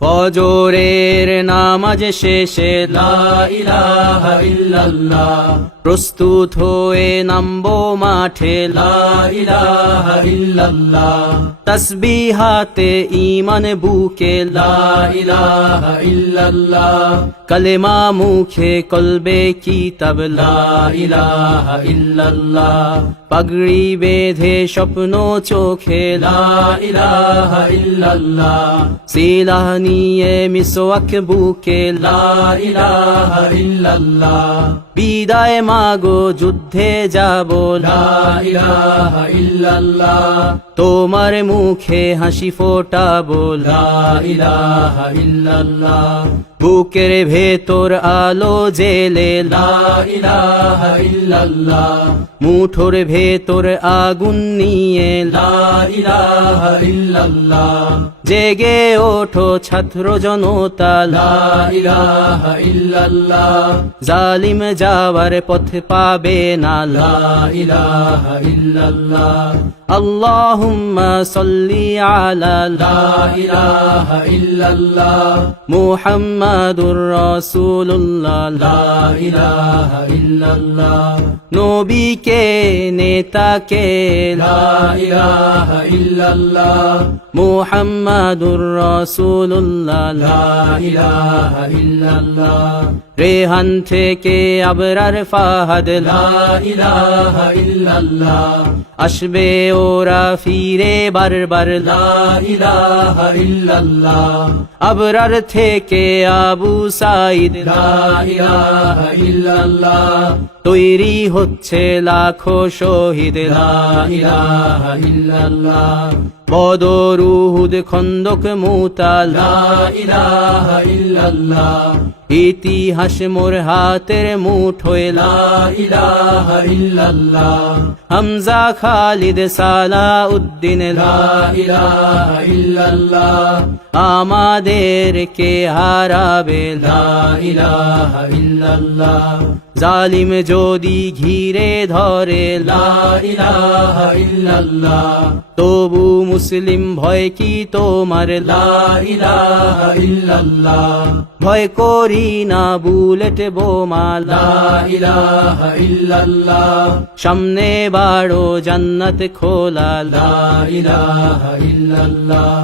ফজরের নামাজ শেষে লা ইলাহা ইল্লাল্লাহ, প্রস্তুত হয়ে নামবো মাঠে লা ইলাহা ইল্লাল্লাহ, তাসবিহাতে ঈমান বুকে লা ইলাহা ইল্লাল্লাহ, কালেমা মুখে কলবে কিতাব লা ইলাহা ইল্লাল্লাহ, পাগড়ি বেঁধে স্বপ্ন চোখে লা ইলাহা ইল্লাল্লাহ, সিলাহ নিয়ে মিসওয়াক বুকে লা ইলাহা ইল্লাল্লাহ, বিদায় মাগো যুদ্ধে যাব লা ইলাহা ইল্লাল্লাহ, তোমার মুখে হাসি ফোটাবো লা ইলাহা ইল্লাল্লাহ, বুকের ভেতর আলো জেলে লা ইলাহা ইল্লাল্লাহ, মুঠোর ভেতর আগুন নিয়ে লা ইলাহা ইল্লাল্লাহ, জেগে ওঠো ছাত্র জনতা লা ইলাহা ইল্লাল্লাহ, জালিম যাওয়ার পথ পাবে না লা ইলাহা ইল্লাল্লাহ, আল্লাহুম্মা সাল্লি আলা লা ইলাহা ইল্লাল্লাহ, মুহাম্মাদুর রাসূলুল্লাহ লা ইলাহা ইল্লাল্লাহ, নবীকে নেতাকে লা ইলাহা ইল্লাল্লাহ, মুহাম্মাদুর রাসূলুল্লাহ লা ইলাহা ইল্লাল্লাহ, রেহান থেকে আবরার ফাহাদ লা ইলাহা ইল্লাল্লাহ, আসবে ওরা ফিরে বারবার লা ইলাহা ইল্লাল্লাহ, আবরার থেকে আবু সাঈদ লা ইলাহা ইল্লাল্লাহ, তৈরি হচ্ছে লাখো শহীদ লা ইলাহা ইল্লাল্লাহ, বদর উহুদ খন্দক মুতা লা ইলাহা ইল্লাল্লাহ, ইতিহাস মোর হাতের মুঠোয় লা ইলাহা ইল্লাল্লাহ, হামজা খালিদ সালাউদ্দিন লা ইলাহা ইল্লাল্লাহ, আমাদেরকে হারাবে লা ইলাহা ইল্লাল্লাহ, জালিম যদি ঘিরে ধরে লা ইলাহা ইল্লাল্লাহ, তবু মুসলিম ভয় কি তোমার লা ইলাহা ইল্লাল্লাহ, ভয় করি না বুলেট বোমা লা ইলাহা ইল্লাল্লাহ, সামনে বাড়ো জান্নাত খোলা লা ইলাহা ইল্লাল্লাহ,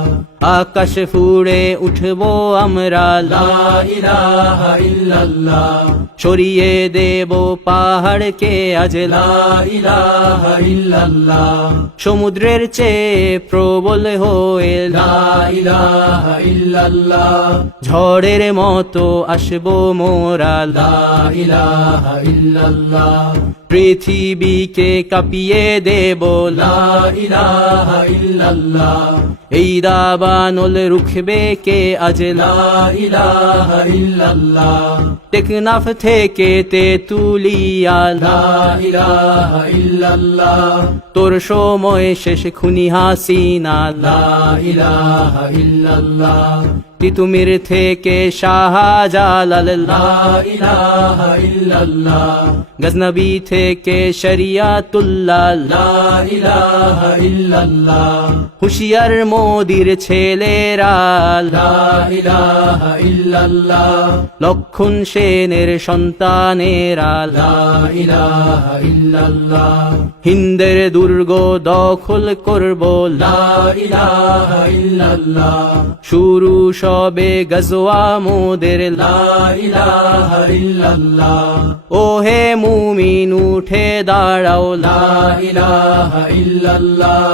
আকাশ ফুড়ে উঠবো আমরা লা ইলাহা ইল্লাল্লাহ, সরিয়ে দেব পাহাড়কে আজ লা ইলাহা ইল্লাল্লাহ, সমুদ্রের চেয়ে প্রবল হয়ে লা ইলাহা ইল্লাল্লাহ, ঝড়ের মতো আসবো মোরা লা ইলাহা ইল্লাল্লাহ, পৃথিবীকে কাঁপিয়ে দেব লা ইলাহা ইল্লাল্লাহ, এই দাবানল রুখবে কে আজ লা ইলাহা ইল্লাল্লাহ, টেকনাফ থেকে তেতুলিয়া লা ইলাহা ইল্লাল্লাহ, তোর সময় শেষ খুনি হাসিনা লা ইলাহা ইল্লাল্লাহ, তিতুমির থেকে শাহজালাল লা ইলাহা ইল্লাল্লাহ, গজনবী থেকে শরিয়াতুল্লাহ লা ইলাহা ইল্লাল্লাহ, হুশিয়ার মোদির ছেলেরা লা ইলাহা ইল্লাল্লাহ, লক্ষণ সেনের সন্তানেরা লা ইলাহা ইল্লাল্লাহ, হিন্দের দুর্গ দখল করব লা ইলাহা ইল্লাল্লাহ, শুরু সবে গজওয়া মোদের লা ইলাহা ইল্লাল্লাহ, ও হে মুমিন উঠে দাঁড়াও লা ইলাহা ইল্লাল্লাহ,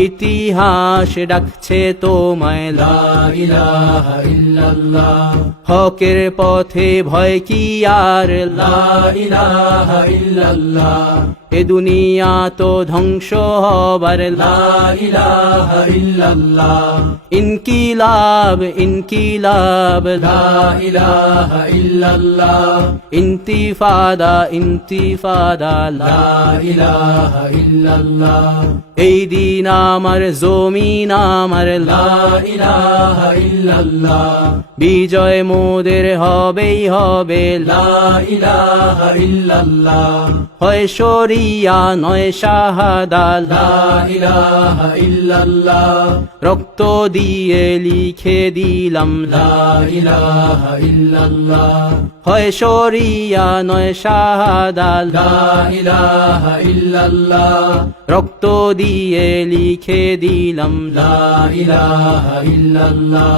ইতিহাস ডাকছে তোমায় লা ইলাহা ইল্লাল্লাহ, হকের পথে ভয় কি আর লা ইলাহা ইল্লাল্লাহ, এ দুনিয়া তো ধ্বংস হবার লা ইলাহা ইল্লাল্লাহ, ইনকিলাব ইনকিলাব লা ইলাহা ইল্লাল্লাহ, ইন্তিফাদা ইন্তিফাদা লা ইলাহা ইল্লাল্লাহ, এই দিন আমার জমিন আমার লা ইলাহা ইল্লাল্লাহ, বিজয় মোদের হবেই হবে লা ইলাহা ইল্লাল্লাহ, হয় শরীর শরিয়া নয় শাহাদা লা ইলাহা ইল্লাল্লাহ রক্ত দিয়ে লিখে দিলাম লা ইলাহা ইল্লাল্লাহ হয় শরিয়া নয় শাহাদা লা ইলাহা ইল্লাল্লাহ রক্ত দিয়ে লিখে দিলাম লা ইলাহা ইল্লাল্লাহ